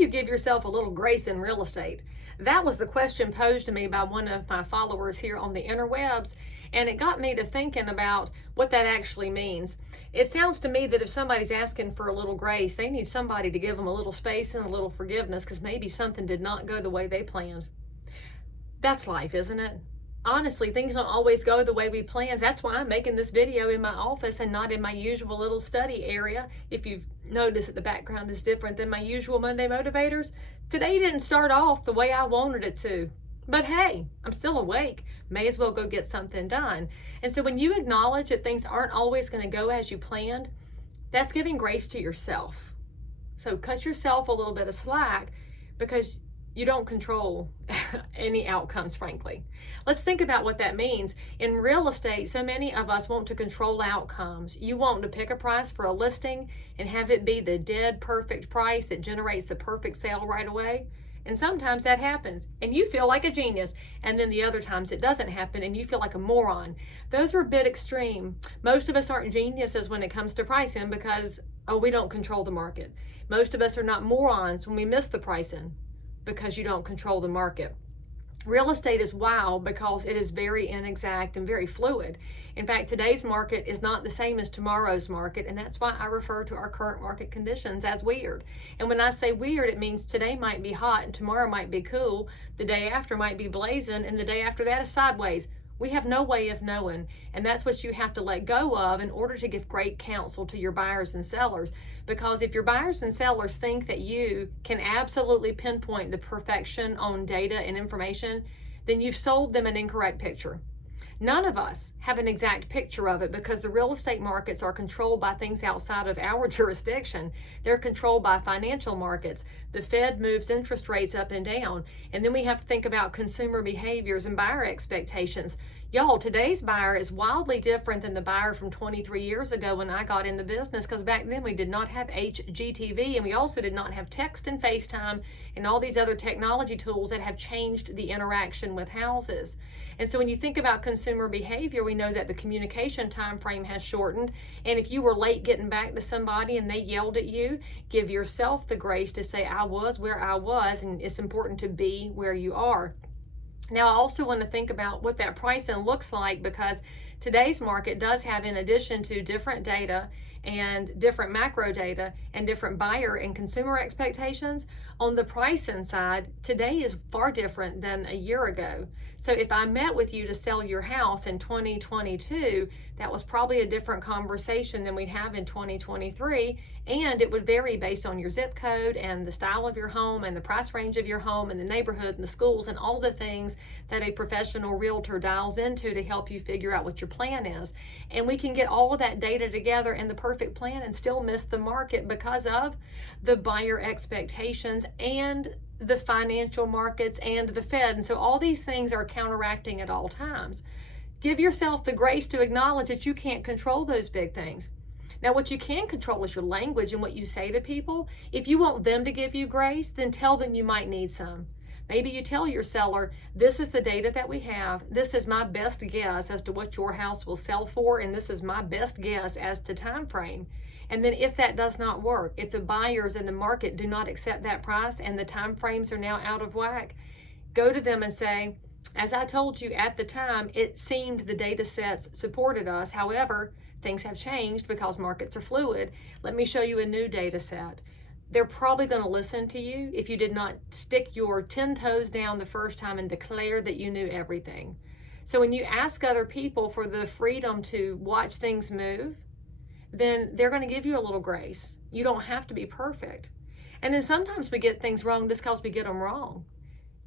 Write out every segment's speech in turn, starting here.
you give yourself a little grace in real estate? That was the question posed to me by one of my followers here on the interwebs, and it got me to thinking about what that actually means. It sounds to me that if somebody's asking for a little grace, they need somebody to give them a little space and a little forgiveness because maybe something did not go the way they planned. That's life, isn't it? Honestly, things don't always go the way we planned. That's why I'm making this video in my office and not in my usual little study area. If you've noticed that the background is different than my usual Monday Motivators, today didn't start off the way I wanted it to. But hey, I'm still awake. May as well go get something done. And so when you acknowledge that things aren't always going to go as you planned, that's giving grace to yourself. So cut yourself a little bit of slack because you don't control any outcomes, frankly. Let's think about what that means. In real estate, so many of us want to control outcomes. You want to pick a price for a listing and have it be the dead perfect price that generates the perfect sale right away. And sometimes that happens and you feel like a genius. And then the other times it doesn't happen and you feel like a moron. Those are a bit extreme. Most of us aren't geniuses when it comes to pricing because, we don't control the market. Most of us are not morons when we miss the pricing because you don't control the market. Real estate is wild because it is very inexact and very fluid. In fact, today's market is not the same as tomorrow's market, and that's why I refer to our current market conditions as weird. And when I say weird, it means today might be hot and tomorrow might be cool, the day after might be blazing, and the day after that is sideways. We have no way of knowing, and that's what you have to let go of in order to give great counsel to your buyers and sellers. Because if your buyers and sellers think that you can absolutely pinpoint the perfection on data and information, then you've sold them an incorrect picture. None of us have an exact picture of it because the real estate markets are controlled by things outside of our jurisdiction. They're controlled by financial markets. The Fed moves interest rates up and down. And then we have to think about consumer behaviors and buyer expectations. Y'all, today's buyer is wildly different than the buyer from 23 years ago when I got in the business, because back then we did not have HGTV and we also did not have text and FaceTime and all these other technology tools that have changed the interaction with houses. And so when you think about consumer behavior, we know that the communication time frame has shortened. And if you were late getting back to somebody and they yelled at you, give yourself the grace to say, I was where I was, and it's important to be where you are. Now, I also want to think about what that pricing looks like, because today's market does have, in addition to different data and different macro data and different buyer and consumer expectations, on the pricing side, today is far different than a year ago. So if I met with you to sell your house in 2022, that was probably a different conversation than we'd have in 2023, and it would vary based on your zip code and the style of your home and the price range of your home and the neighborhood and the schools and all the things that a professional realtor dials into to help you figure out what your plan is. And we can get all of that data together in the perfect plan and still miss the market because of the buyer expectations and the financial markets and the Fed. And so all these things are counteracting at all times. Give yourself the grace to acknowledge that you can't control those big things. Now, what you can control is your language and what you say to people. If you want them to give you grace, then tell them you might need some. Maybe you tell your seller, this is the data that we have. This is my best guess as to what your house will sell for, and this is my best guess as to time frame. And then if that does not work, if the buyers in the market do not accept that price and the time frames are now out of whack, go to them and say, as I told you at the time, it seemed the data sets supported us. However, things have changed because markets are fluid. Let me show you a new data set. They're probably going to listen to you if you did not stick your 10 toes down the first time and declare that you knew everything. So when you ask other people for the freedom to watch things move, then they're going to give you a little grace. You don't have to be perfect. And then sometimes we get things wrong just because we get them wrong.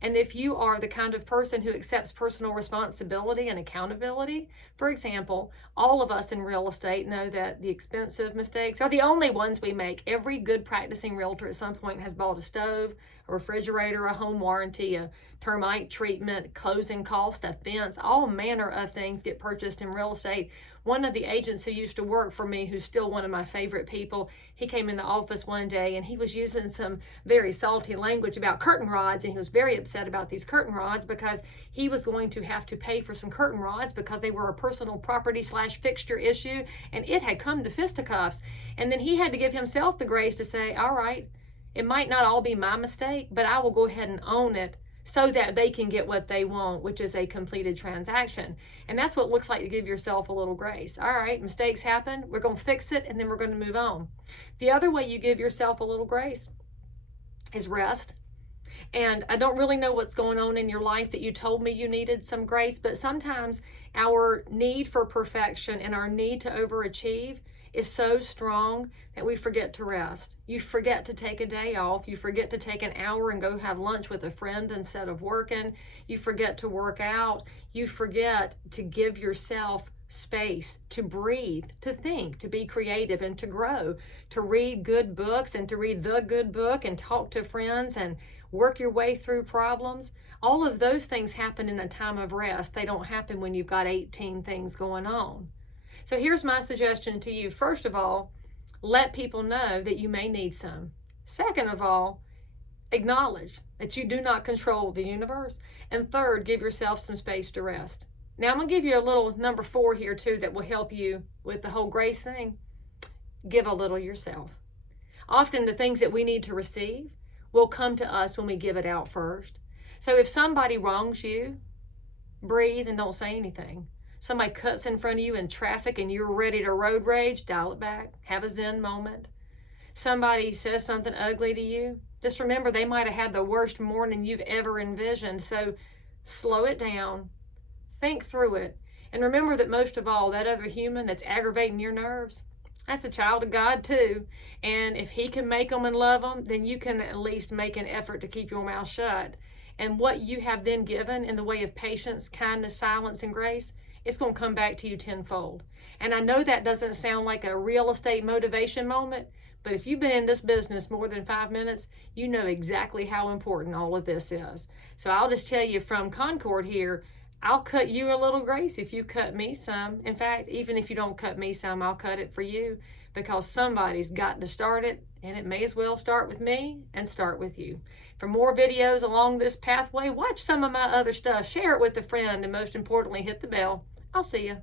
And if you are the kind of person who accepts personal responsibility and accountability, for example, all of us in real estate know that the expensive mistakes are the only ones we make. Every good practicing realtor at some point has bought a stove, a refrigerator, a home warranty, a termite treatment, closing cost, a fence, all manner of things get purchased in real estate. One of the agents who used to work for me, who's still one of my favorite people, he came in the office one day and he was using some very salty language about curtain rods, and he was very upset about these curtain rods because he was going to have to pay for some curtain rods because they were a personal property / fixture issue, and it had come to fisticuffs. And then he had to give himself the grace to say, all right, It might not all be my mistake, but I will go ahead and own it so that they can get what they want, which is a completed transaction. And that's what it looks like to give yourself a little grace. All right, mistakes happen. We're going to fix it, and then we're going to move on. The other way you give yourself a little grace is rest. And I don't really know what's going on in your life that you told me you needed some grace, but sometimes our need for perfection and our need to overachieve is so strong that we forget to rest. You forget to take a day off. You forget to take an hour and go have lunch with a friend instead of working. You forget to work out. You forget to give yourself space to breathe, to think, to be creative, and to grow, to read good books and to read the good book and talk to friends and work your way through problems. All of those things happen in a time of rest. They don't happen when you've got 18 things going on. So here's my suggestion to you. First of all, let people know that you may need some. Second of all, acknowledge that you do not control the universe. And third, give yourself some space to rest. Now I'm going to give you a little number 4 here too that will help you with the whole grace thing. Give a little yourself. Often the things that we need to receive will come to us when we give it out first. So if somebody wrongs you, breathe and don't say anything. Somebody cuts in front of you in traffic and you're ready to road rage, dial it back. Have a Zen moment. Somebody says something ugly to you, just remember they might have had the worst morning you've ever envisioned. So slow it down, think through it, and remember that most of all, that other human that's aggravating your nerves, that's a child of God too. And if he can make them and love them, then you can at least make an effort to keep your mouth shut. And what you have then given in the way of patience, kindness, silence, and grace, it's going to come back to you tenfold. And I know that doesn't sound like a real estate motivation moment, but if you've been in this business more than 5 minutes, you know exactly how important all of this is. So I'll just tell you from Concord here, I'll cut you a little grace if you cut me some. In fact, even if you don't cut me some, I'll cut it for you, because somebody's got to start it, and it may as well start with me and start with you. For more videos along this pathway, watch some of my other stuff, share it with a friend, and most importantly, hit the bell. I'll see you.